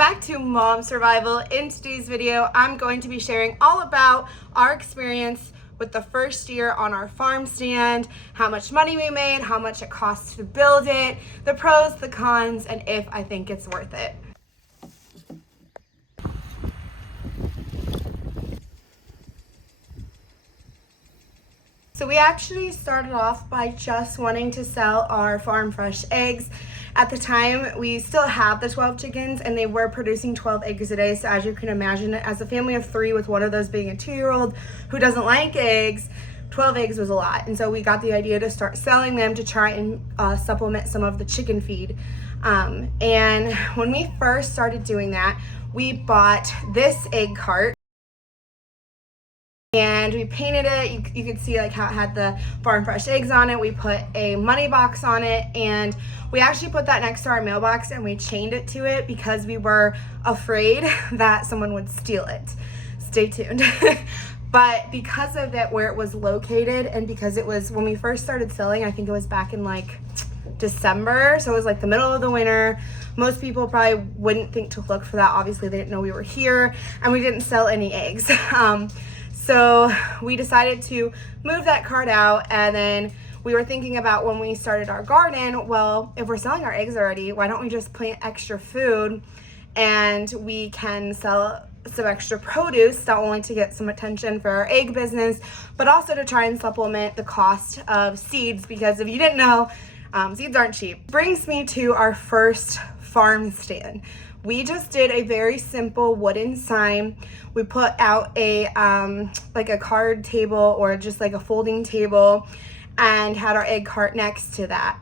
back to Mom Survival. In today's video, I'm going to be sharing all about our experience with the first year on our farm stand, how much money we made, how much it costs to build it, the pros, the cons, and if I think it's worth it. So we actually started off by just wanting to sell our farm fresh eggs. At the time, we still have the 12 chickens and they were producing 12 eggs a day. So as you can imagine, as a family of 3 with one of those being a 2-year-old who doesn't like eggs, 12 eggs was a lot. And so we got the idea to start selling them to try and supplement some of the chicken feed. And when we first started doing that, we bought this egg cart. And we painted it. You could see like how it had the farm fresh eggs on it. We put a money box on it, and we actually put that next to our mailbox and we chained it to it because we were afraid that someone would steal it. Stay tuned. But because of that, where it was located, and because it was when we first started selling, I think it was back in like December, so it was like the middle of the winter. Most people probably wouldn't think to look for that. Obviously they didn't know we were here, and we didn't sell any eggs. So we decided to move that cart out, and then we were thinking about when we started our garden, well, if we're selling our eggs already, why don't we just plant extra food and we can sell some extra produce, not only to get some attention for our egg business, but also to try and supplement the cost of seeds, because if you didn't know, seeds aren't cheap. Brings me to our first farm stand. We just did a very simple wooden sign. We put out a like a card table or just like a folding table and had our egg cart next to that.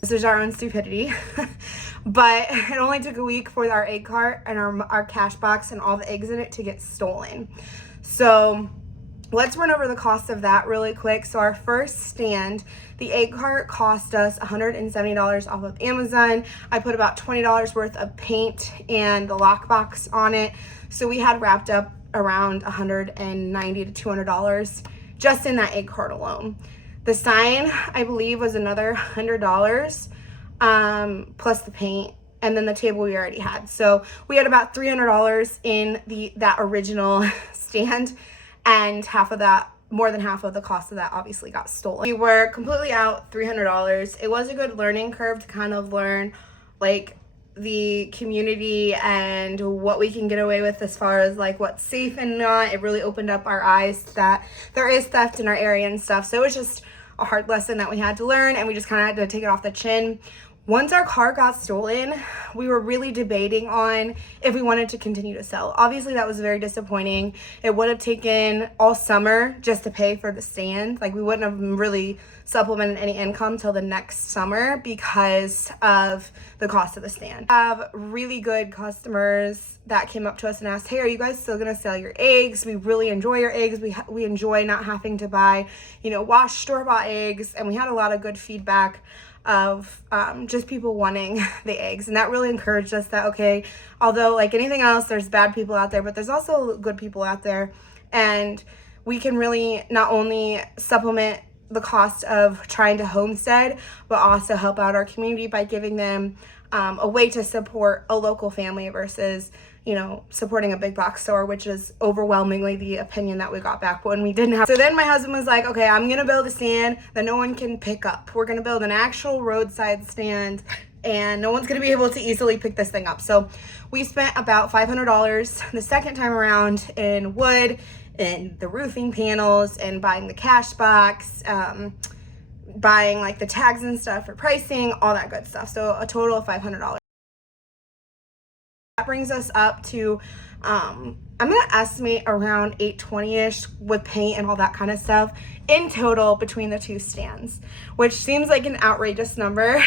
This is our own stupidity. But it only took a week for our egg cart and our cash box and all the eggs in it to get stolen. So let's run over the cost of that really quick. So our first stand, the egg cart cost us $170 off of Amazon. I put about $20 worth of paint and the lockbox on it. So we had wrapped up around $190 to $200 just in that egg cart alone. The sign, I believe, was another $100 plus the paint, and then the table we already had. So we had about $300 in that original stand, and half of that, more than half of the cost of that obviously got stolen. We were completely out $300. It was a good learning curve to kind of learn like the community and what we can get away with as far as like what's safe and not. It really opened up our eyes that there is theft in our area and stuff. So it was just a hard lesson that we had to learn, and we just kind of had to take it off the chin. Once our car got stolen, we were really debating on if we wanted to continue to sell. Obviously, that was very disappointing. It would have taken all summer just to pay for the stand. Like, we wouldn't have really supplemented any income till the next summer because of the cost of the stand. I have really good customers that came up to us and asked, hey, are you guys still gonna sell your eggs? We really enjoy your eggs. We enjoy not having to buy, washed store-bought eggs. And we had a lot of good feedback of just people wanting the eggs, and that really encouraged us that, okay, although like anything else, there's bad people out there, but there's also good people out there, and we can really not only supplement the cost of trying to homestead, but also help out our community by giving them a way to support a local family versus supporting a big box store, which is overwhelmingly the opinion that we got back when we didn't have. So then my husband was like, okay, I'm gonna build a stand that no one can pick up. We're gonna build an actual roadside stand, and no one's gonna be able to easily pick this thing up. So we spent about $500 the second time around in wood and the roofing panels and buying the cash box, buying like the tags and stuff for pricing, all that good stuff. So a total of $500. That brings us up to, I'm gonna estimate around $820-ish with paint and all that kind of stuff in total between the two stands, which seems like an outrageous number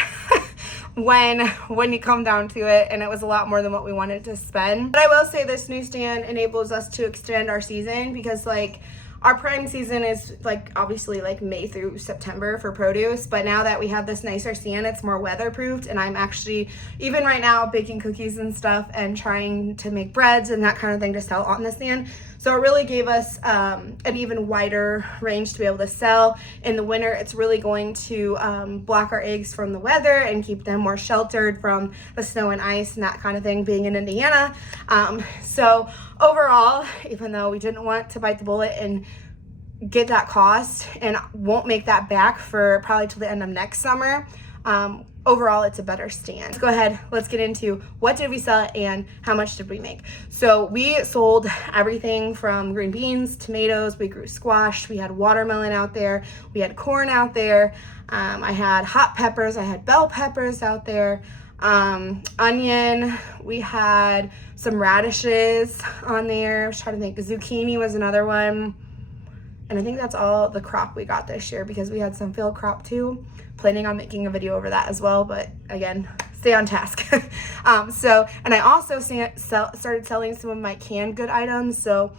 when you come down to it, and it was a lot more than what we wanted to spend. But I will say this new stand enables us to extend our season, because like our prime season is like obviously like May through September for produce, but now that we have this nicer stand, it's more weatherproofed, and I'm actually even right now baking cookies and stuff and trying to make breads and that kind of thing to sell on the stand. So it really gave us an even wider range to be able to sell. In the winter, it's really going to block our eggs from the weather and keep them more sheltered from the snow and ice and that kind of thing, being in Indiana. So overall, even though we didn't want to bite the bullet and get that cost and won't make that back for probably till the end of next summer, overall it's a better stand. Let's go ahead, let's get into what did we sell and how much did we make. So we sold everything from green beans, tomatoes, we grew squash, we had watermelon out there, we had corn out there, I had hot peppers, I had bell peppers out there, onion, we had some radishes on there. I was trying to think, zucchini was another one. And I think that's all the crop we got this year, because we had some field crop too. Planning on making a video over that as well, but again, stay on task. And I also started selling some of my canned good items. So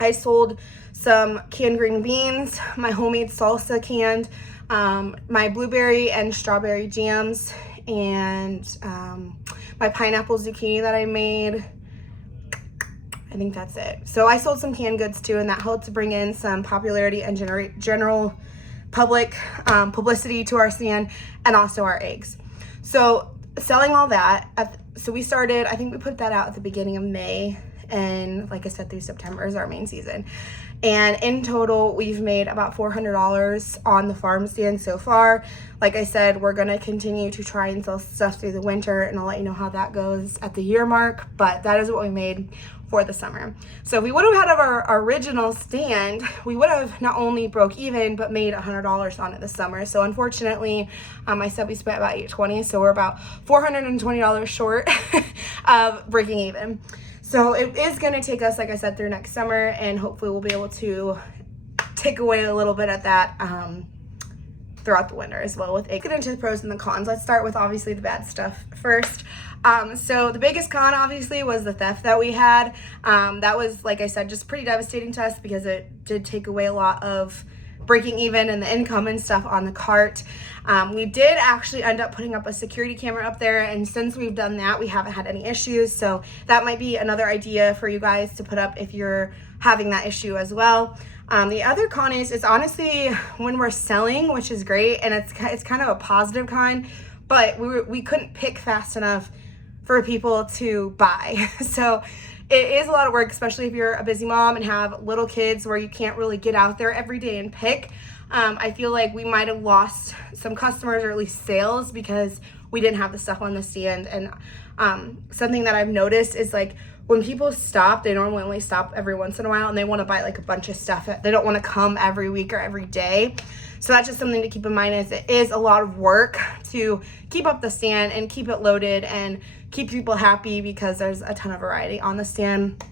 I sold some canned green beans, my homemade salsa canned, my blueberry and strawberry jams, and my pineapple zucchini that I made. I think that's it. So I sold some canned goods too, and that helped to bring in some popularity and generate general public publicity to our stand, and also our eggs. So selling all that, so we started, I think we put that out at the beginning of May, and like I said, through September is our main season. And in total, we've made about $400 on the farm stand so far. Like I said, we're gonna continue to try and sell stuff through the winter, and I'll let you know how that goes at the year mark, but that is what we made for the summer. So if we would have had our original stand, we would have not only broke even, but made $100 on it this summer. So unfortunately, I said we spent about $820, so we're about $420 short of breaking even. So it is gonna take us, like I said, through next summer, and hopefully we'll be able to take away a little bit of that throughout the winter as well with eggs. Get into the pros and the cons. Let's start with obviously the bad stuff first. So the biggest con obviously was the theft that we had. That was, like I said, just pretty devastating to us, because it did take away a lot of breaking even and the income and stuff on the cart. We did actually end up putting up a security camera up there, and since we've done that, we haven't had any issues. So that might be another idea for you guys to put up if you're having that issue as well. The other con is honestly when we're selling, which is great, and it's kind of a positive kind, but we couldn't pick fast enough for people to buy. So it is a lot of work, especially if you're a busy mom and have little kids where you can't really get out there every day and pick. I feel like we might have lost some customers, or at least sales, because we didn't have the stuff on the stand. And something that I've noticed is, like, when people stop, they normally only stop every once in a while, and they want to buy like a bunch of stuff. They don't want to come every week or every day. So that's just something to keep in mind, is it is a lot of work to keep up the stand and keep it loaded and keep people happy, because there's a ton of variety on the stand.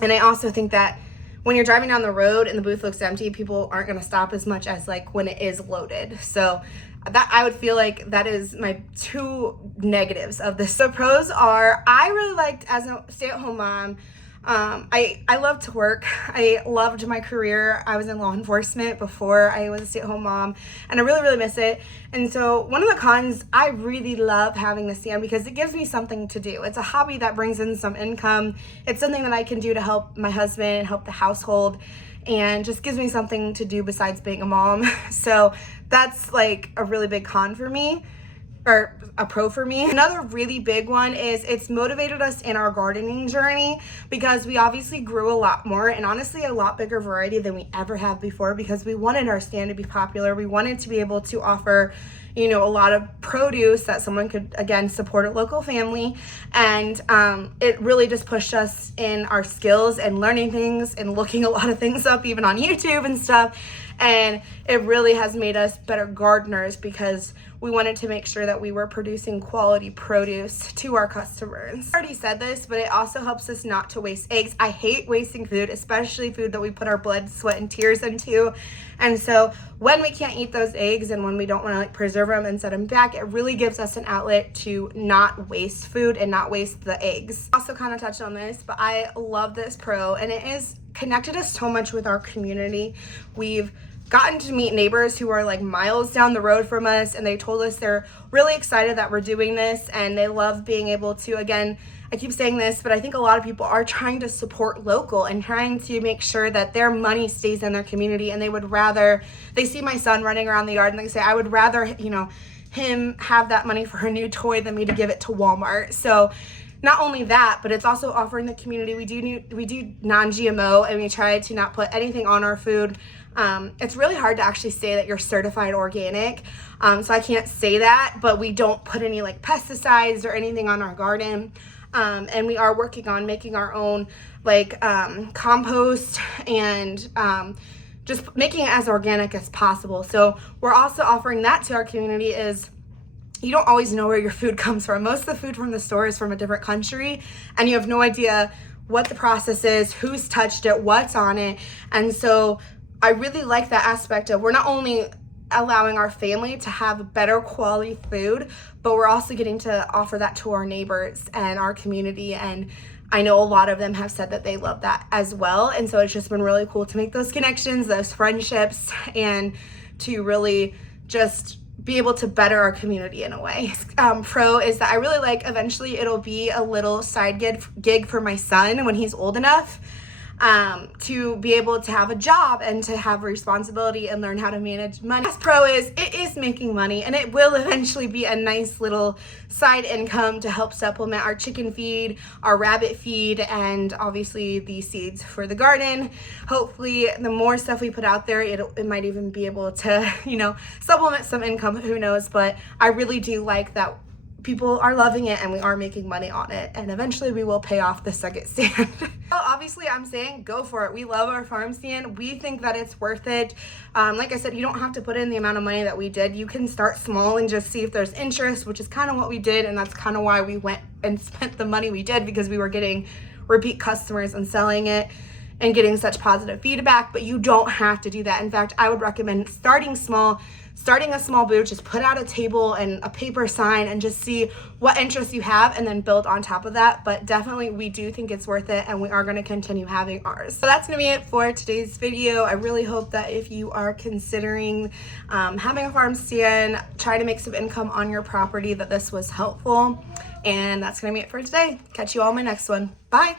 And I also think that when you're driving down the road and the booth looks empty, people aren't going to stop as much as like when it is loaded. So that, I would feel like that is my two negatives of this. The pros are, I really liked, as a stay-at-home mom, I love to work. I loved my career. I was in law enforcement before I was a stay-at-home mom, and I really, really miss it. And so one of the cons, I really love having the stand because it gives me something to do. It's a hobby that brings in some income. It's something that I can do to help my husband, help the household, and just gives me something to do besides being a mom. So that's like a really big con for me, or a pro for me. Another really big one is it's motivated us in our gardening journey, because we obviously grew a lot more, and honestly a lot bigger variety than we ever have before, because we wanted our stand to be popular. We wanted to be able to offer, you know, a lot of produce that someone could, again, support a local family. And it really just pushed us in our skills and learning things and looking a lot of things up, even on YouTube and stuff. And it really has made us better gardeners, because we wanted to make sure that we were producing quality produce to our customers. I already said this, but it also helps us not to waste eggs. I hate wasting food, especially food that we put our blood, sweat, and tears into. And so when we can't eat those eggs, and when we don't want to like preserve them and set them back, it really gives us an outlet to not waste food and not waste the eggs. Also kind of touched on this, but I love this pro, and it is connected us so much with our community. We've gotten to meet neighbors who are like miles down the road from us, and they told us they're really excited that we're doing this, and they love being able to, again, I keep saying this, but I think a lot of people are trying to support local and trying to make sure that their money stays in their community, and they see my son running around the yard and they say, I would rather, him have that money for a new toy than me to give it to Walmart. So not only that, but it's also offering the community. We do non-GMO, and we try to not put anything on our food. It's really hard to actually say that you're certified organic, so I can't say that, but we don't put any like pesticides or anything on our garden. And we are working on making our own like compost and just making it as organic as possible. So we're also offering that to our community. Is you don't always know where your food comes from. Most of the food from the store is from a different country, and you have no idea what the process is, who's touched it, what's on it. And so I really like that aspect of, we're not only allowing our family to have better quality food, but we're also getting to offer that to our neighbors and our community. And I know a lot of them have said that they love that as well. And so it's just been really cool to make those connections, those friendships, and to really just be able to better our community in a way. Pro is that I really like, eventually it'll be a little side gig for my son when he's old enough to be able to have a job and to have a responsibility and learn how to manage money. Pro is, it is making money, and it will eventually be a nice little side income to help supplement our chicken feed, our rabbit feed, and obviously the seeds for the garden. Hopefully the more stuff we put out there, it might even be able to, supplement some income, who knows. But I really do like that people are loving it and we are making money on it, and eventually we will pay off the second stand. Obviously, I'm saying go for it. We love our farm stand. We think that it's worth it. Like I said, you don't have to put in the amount of money that we did. You can start small and just see if there's interest, which is kind of what we did, and that's kind of why we went and spent the money we did, because we were getting repeat customers and selling it and getting such positive feedback. But you don't have to do that. In fact, I would recommend starting small, starting a small booth. Just put out a table and a paper sign and just see what interest you have, and then build on top of that. But definitely, we do think it's worth it, and we are going to continue having ours. So that's going to be it for today's video. I really hope that if you are considering having a farm stand, try to make some income on your property, that this was helpful. And that's going to be it for today. Catch you all in my next one. Bye.